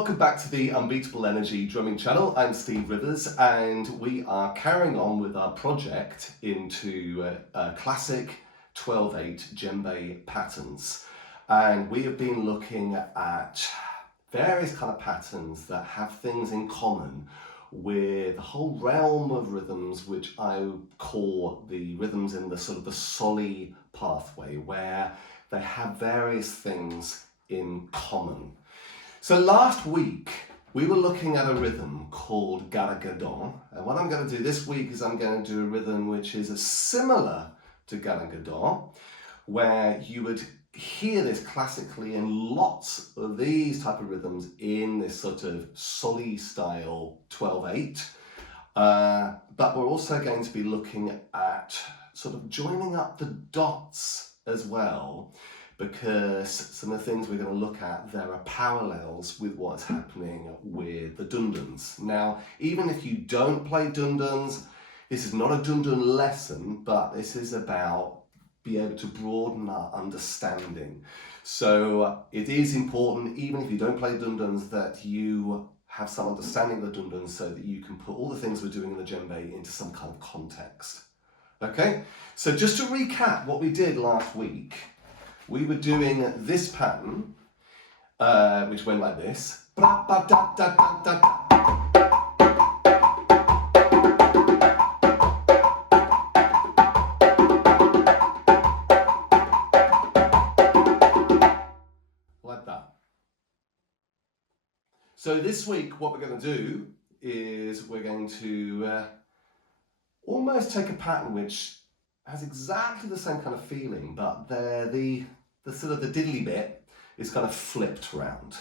welcome back to the Unbeatable Energy drumming channel. I'm Steve Rivers and we are carrying on with our project into classic 12/8 djembe patterns. And we have been looking at various kind of patterns that have things in common with the whole realm of rhythms, which I call the rhythms in the sort of the Soli pathway, where they have various things in common. So last week we were looking at a rhythm called Garangedon, and what I'm going to do this week is I'm going to do a rhythm which is similar to Garangedon, where you would hear this classically in lots of these type of rhythms in this sort of Soli style 12/8, but we're also going to be looking at sort of joining up the dots as well, because some of the things we're going to look at, there are parallels with what's happening with the Dunduns. Now, even if you don't play Dunduns, this is not a Dundun lesson, but this is about being able to broaden our understanding. So it is important, even if you don't play Dunduns, that you have some understanding of the Dunduns so that you can put all the things we're doing in the djembe into some kind of context. Okay, so just to recap what we did last week, we were doing this pattern, which went like this. Like that. So this week, what we're going to do is we're going to almost take a pattern which has exactly the same kind of feeling, but the sort of the diddly bit is kind of flipped around.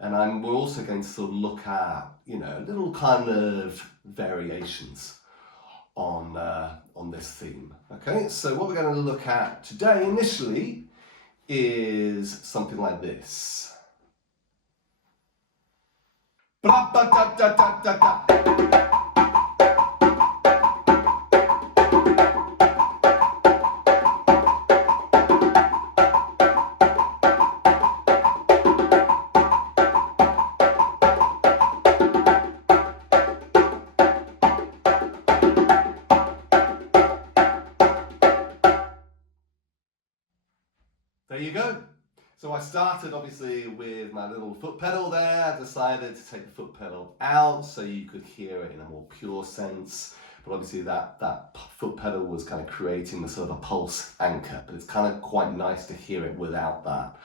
And we're also going to sort of look at, you know, little kind of variations on this theme. Okay, so what we're going to look at today initially is something like this. There you go. So I started obviously with my little foot pedal there. I decided to take the foot pedal out so you could hear it in a more pure sense. But obviously that foot pedal was kind of creating the sort of a pulse anchor, but it's kind of quite nice to hear it without that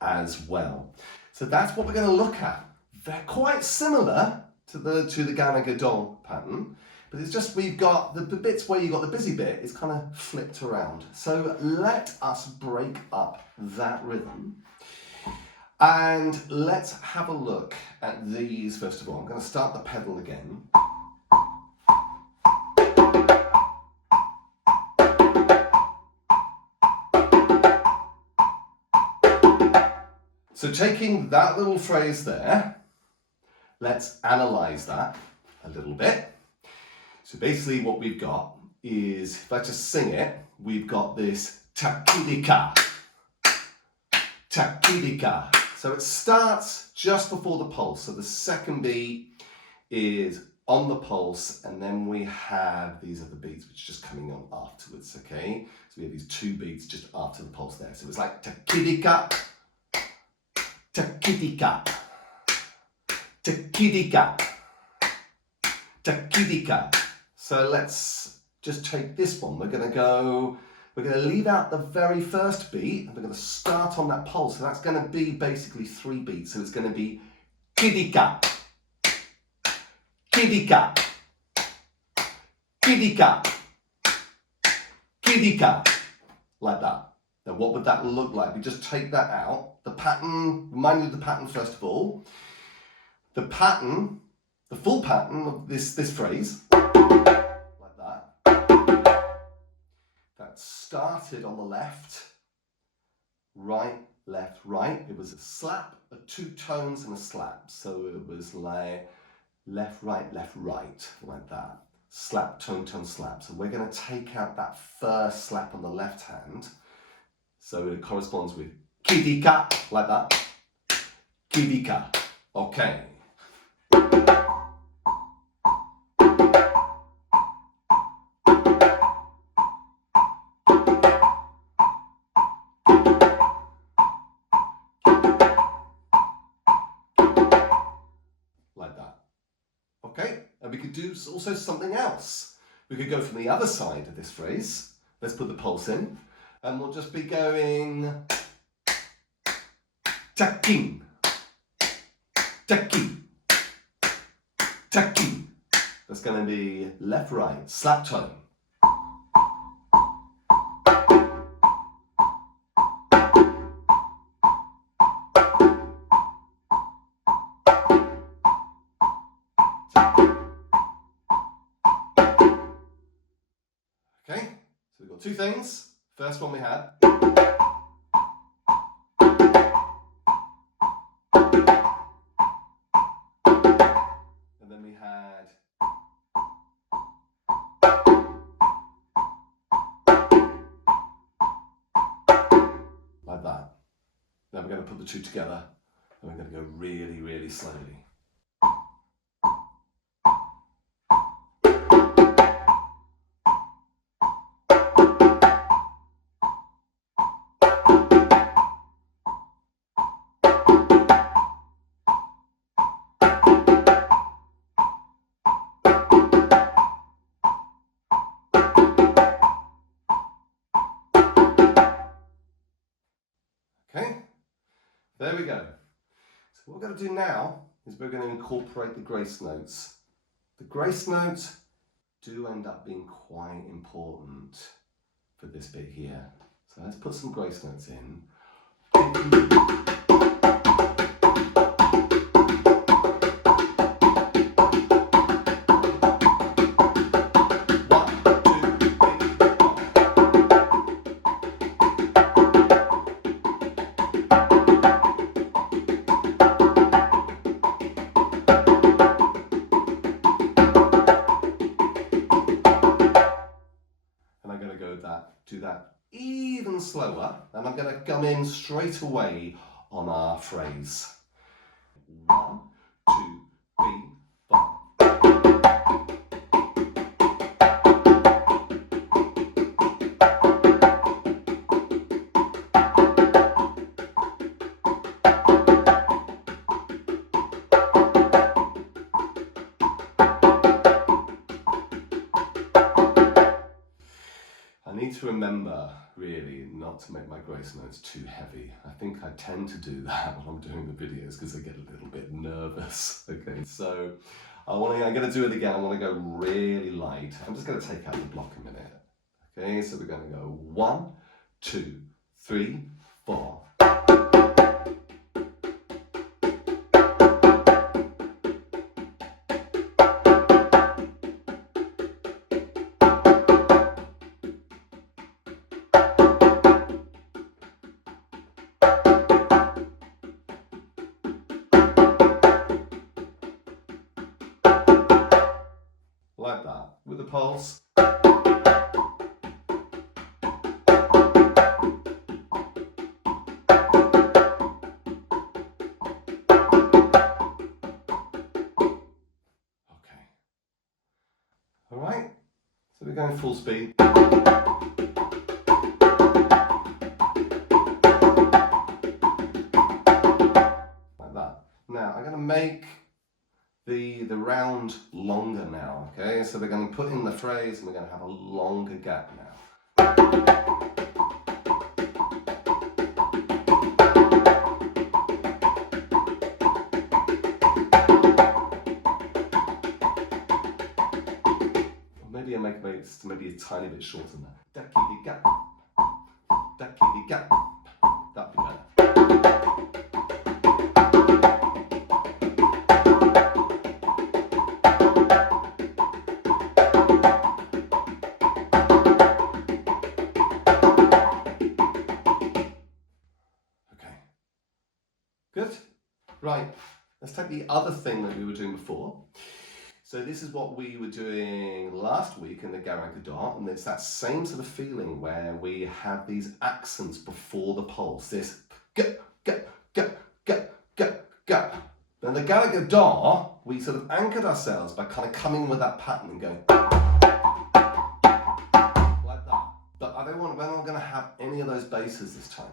as well. So that's what we're going to look at. They're quite similar to the Garangedon pattern, but it's just we've got the bits where you've got the busy bit is kind of flipped around. So let us break up that rhythm and let's have a look at these first of all. I'm going to start the pedal again. So taking that little phrase there, let's analyze that a little bit. So basically what we've got is, if I just sing it, we've got this takidika, takidika. So it starts just before the pulse. So the second beat is on the pulse, and then we have these other beats which are just coming on afterwards, okay? So we have these two beats just after the pulse there. So it's like takidika, takidika, takidika, takidika. So let's just take this one. We're going to leave out the very first beat and we're going to start on that pulse. So that's going to be basically 3 beats. So it's going to be kidika, kidika, kidika, kidika, like that. Now what would that look like? We just take that out. The pattern, remind you of the pattern first of all. The pattern, the full pattern of this phrase, like that. That started on the left, right, left, right. It was a slap, 2 tones and a slap. So it was like left, right, like that. Slap, tone, tone, slap. So we're going to take out that first slap on the left hand. So it corresponds with kidika, like that. Kidika. Okay. Like that. Okay, and we could do also something else. We could go from the other side of this phrase. Let's put the pulse in, and we'll just be going takin, takin, takin. That's going to be left, right, slap tone. Okay, so we've got two things. First one we had. And then we had. Like that. Now we're going to put the two together and we're going to go really, really slowly. Okay, there we go. So what we're going to do now is we're going to incorporate the grace notes. The grace notes do end up being quite important for this bit here. So let's put some grace notes in. Do that even slower, and I'm going to come in straight away on our phrase. 1, 2, 3, 4. I need to remember, really, not to make my grace notes too heavy. I think I tend to do that when I'm doing the videos because I get a little bit nervous. Okay, so I'm going to do it again. I want to go really light. I'm just going to take out the block a minute. Okay, so we're going to go 1, 2, 3, 4. Like that, with the pulse. Okay. All right, so we're going full speed. Like that. Now, I'm going to make the round longer now, okay? So we're going to put in the phrase and we're going to have a longer gap now. Or maybe I make it maybe a tiny bit shorter than that. Dacky gap, dacky gap. That'd be better. Good. Right, let's take the other thing that we were doing before. So this is what we were doing last week in the Garangedon, and it's that same sort of feeling where we have these accents before the pulse. This g, g, g, g, g, g. Then the Garangedon, we sort of anchored ourselves by kind of coming with that pattern and going like that. But we're not going to have any of those basses this time.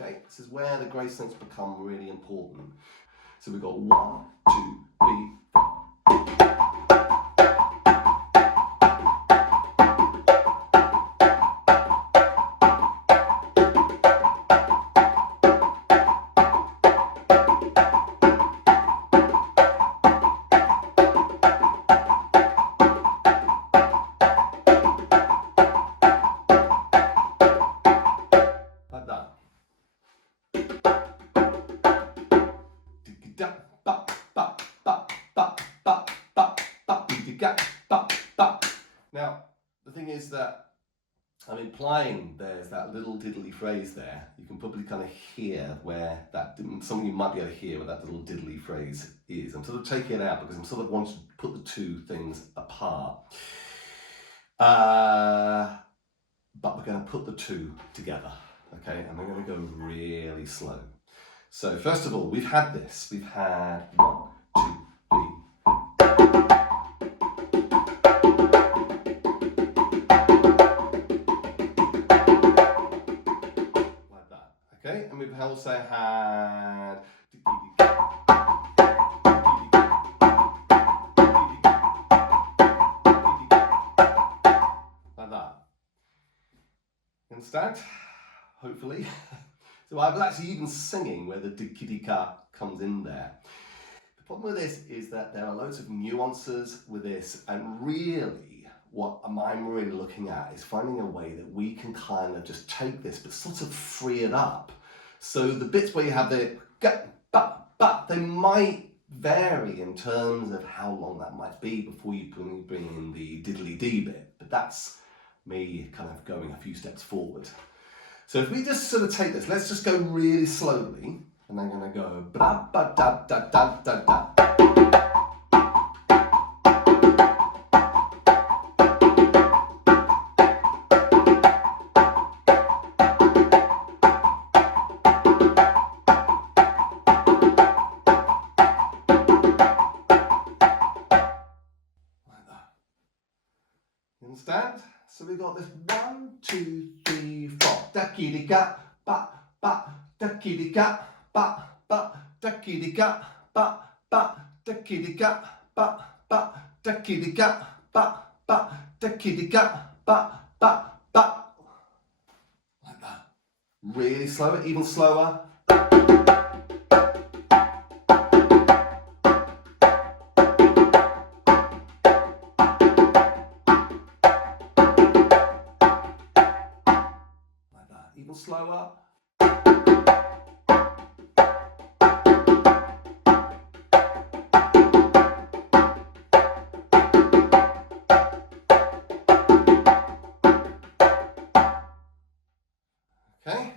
Okay, this is where the grace notes become really important. So we've got 1, 2, 3, 4. Now, the thing is that I'm implying there's that little diddly phrase there. You can probably kind of hear where that, some of you might be able to hear where that little diddly phrase is. I'm sort of taking it out because I'm sort of wanting to put the two things apart. But we're going to put the two together, okay? And we're going to go really slow. So first of all, we've had 1, 2, 3. Like that, okay? And we've also had like that. Understand? Hopefully. So I was actually even singing where the dikidika comes in there. The problem with this is that there are loads of nuances with this, and really what I'm really looking at is finding a way that we can kind of just take this but sort of free it up. So the bits where you have the but they might vary in terms of how long that might be before you bring in the diddly dee bit, but that's me kind of going a few steps forward. So if we just sort of take this, let's just go really slowly, and I'm going to go bra ba da da da da da. Like that. You understand? So we got this 1, 2, 3, 4. Da-ki-di-ga, ba, ba, da-ki-di-ga, ba, ba, da-ki-di-ga, ba, ba, da-ki-di-ga, ba, ba, da-ki-di-ga, ba, ba, da-ki-di-ga, ba, ba, ba. Like that. Really slow, even slower. Even slower. Okay.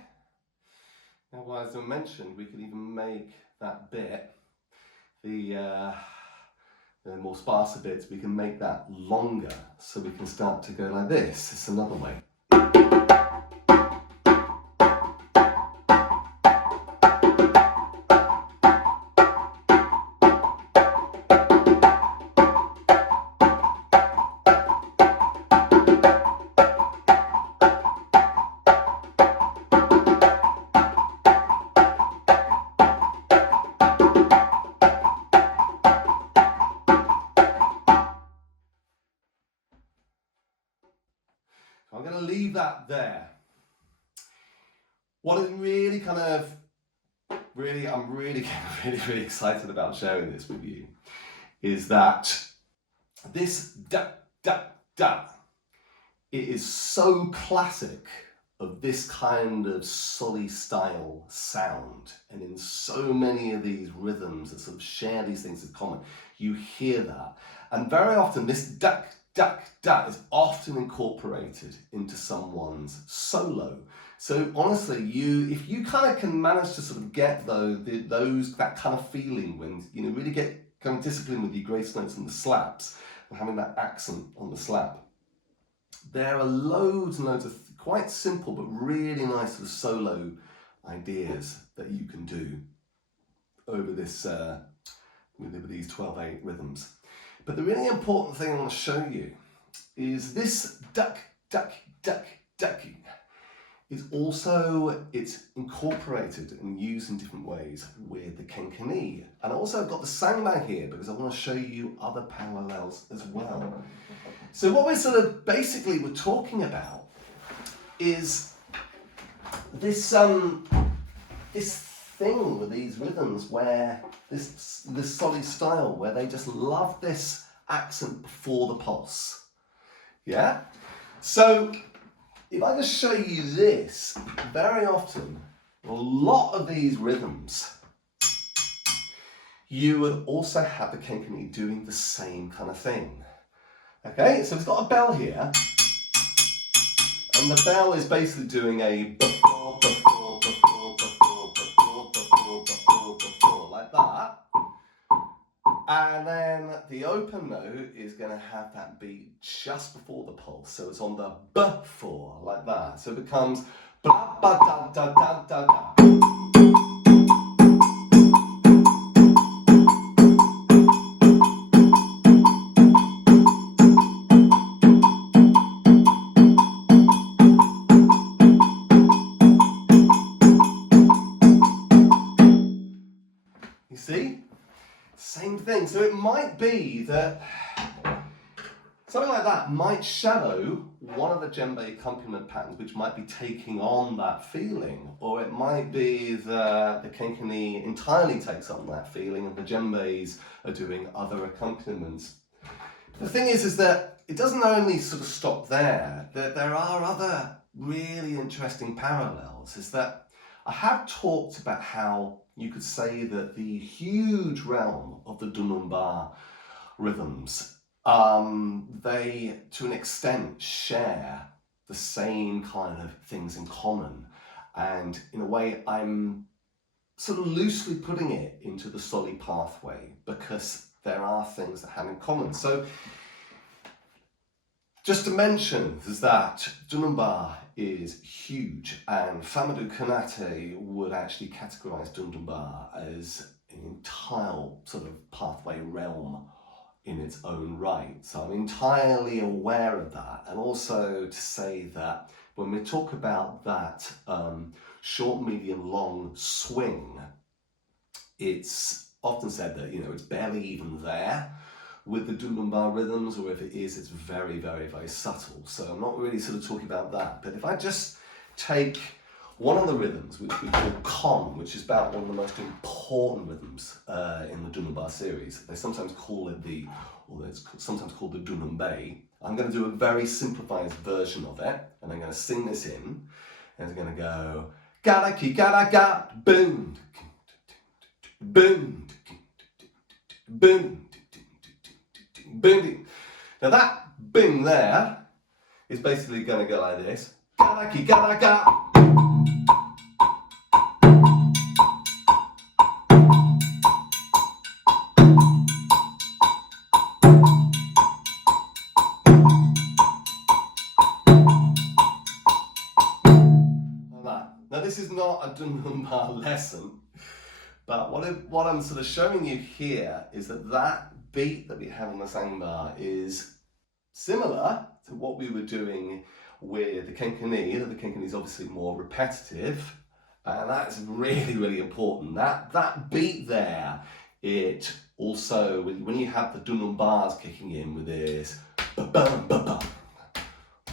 Now, well, as I mentioned, we could even make that bit, the more sparser bits, we can make that longer, so we can start to go like this. It's another way. I'm going to leave that there. What is really I'm really excited about sharing this with you is that this da, da, da, it is so classic of this kind of Soli style sound, and in so many of these rhythms that sort of share these things in common, you hear that. And very often this da, da, da is often incorporated into someone's solo. So honestly, if you kind of can manage to sort of get that kind of feeling when you really get kind of disciplined with your grace notes and the slaps and having that accent on the slap, there are loads and loads of quite simple but really nice sort of solo ideas that you can do over this with these 12/8 rhythms. But the really important thing I want to show you is this duck, duck, duck, ducking is also, it's incorporated and used in different ways with the kenkeni. And also I've got the sangma here because I want to show you other parallels as well. So what we're sort of basically we're talking about is this this thing with these rhythms where this Soli style where they just love this accent before the pulse. Yeah? So if I just show you this, very often, a lot of these rhythms, you would also have the kenkeni doing the same kind of thing. Okay, so it's got a bell here, and the bell is basically doing a like that. And then the open note is going to have that beat just before the pulse. So it's on the B4, like that. So it becomes ba ba da da da da da. You see? Same thing. So it might be that something like that might shadow one of the djembe accompaniment patterns which might be taking on that feeling, or it might be that the kenkeni entirely takes on that feeling and the djembes are doing other accompaniments. The thing is that it doesn't only sort of stop there, that there are other really interesting parallels. Is that I have talked about how you could say that the huge realm of the Dundun rhythms, they to an extent share the same kind of things in common. And in a way, I'm sort of loosely putting it into the Soli pathway because there are things that have in common. So just to mention is that Dundun is huge, and Famadou Kanate would actually categorize Dundun as an entire sort of pathway realm in its own right. So I'm entirely aware of that, and also to say that when we talk about that short, medium, long swing, it's often said that, you know, it's barely even there with the Dundun rhythms, or if it is, it's very, very, very subtle. So I'm not really sort of talking about that. But if I just take one of the rhythms, which we call Kon, which is about one of the most important rhythms in the Dundun series. They sometimes call it or it's sometimes called the Dundun. I'm going to do a very simplified version of it, and I'm going to sing this in, and it's going to go gara ki gara ga boom boom boom boom. Now that bing there is basically going to go like this. Gara ki gara ga. Now this is not a Dundun lesson, but what I'm sort of showing you here is that beat that we have on the sangma is similar to what we were doing with the kenkeni. The kenkeni is obviously more repetitive, and that's really, really important. That beat there, it also, when you have the Dundun bars kicking in with this ba-bum, ba-bum,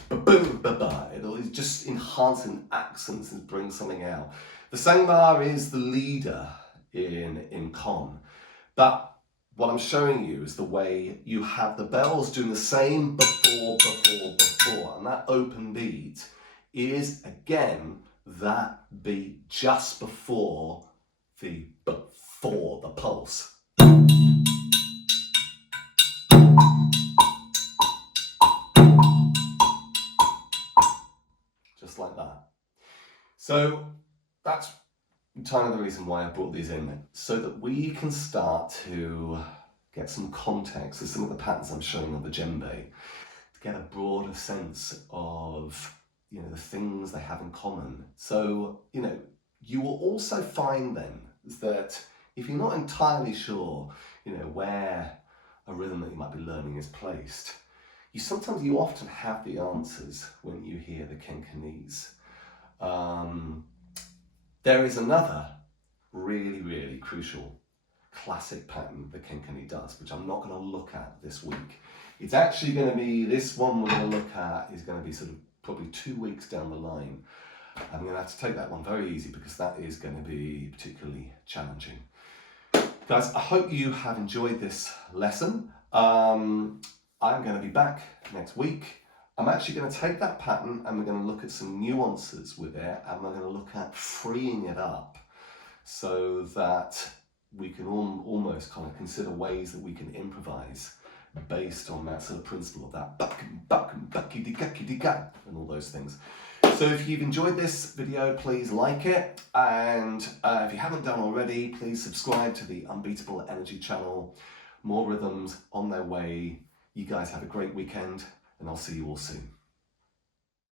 ba-boom, ba-ba, it'll just enhancing accents and bring something out. The sangma is the leader in Kon, but what I'm showing you is the way you have the bells doing the same before, and that open beat is again that beat just before the pulse. Just like that. So that's kind of the reason why I brought these in, so that we can start to get some context of some of the patterns I'm showing on the djembe, to get a broader sense of, you know, the things they have in common. So, you know, you will also find then that if you're not entirely sure, where a rhythm that you might be learning is placed, you often have the answers when you hear the kenkanese. There is another really, really crucial classic pattern the kenkane does, which I'm not going to look at this week. It's actually going to be, this one we're going to look at is going to be sort of probably 2 weeks down the line. I'm going to have to take that one very easy because that is going to be particularly challenging. Guys, I hope you have enjoyed this lesson. I'm going to be back next week. I'm actually going to take that pattern and we're going to look at some nuances with it, and we're going to look at freeing it up so that we can almost kind of consider ways that we can improvise based on that sort of principle of that buck and all those things. So if you've enjoyed this video, please like it, and if you haven't done already, please subscribe to the Unbeatable Energy channel. More rhythms on their way. You guys have a great weekend, and I'll see you all soon.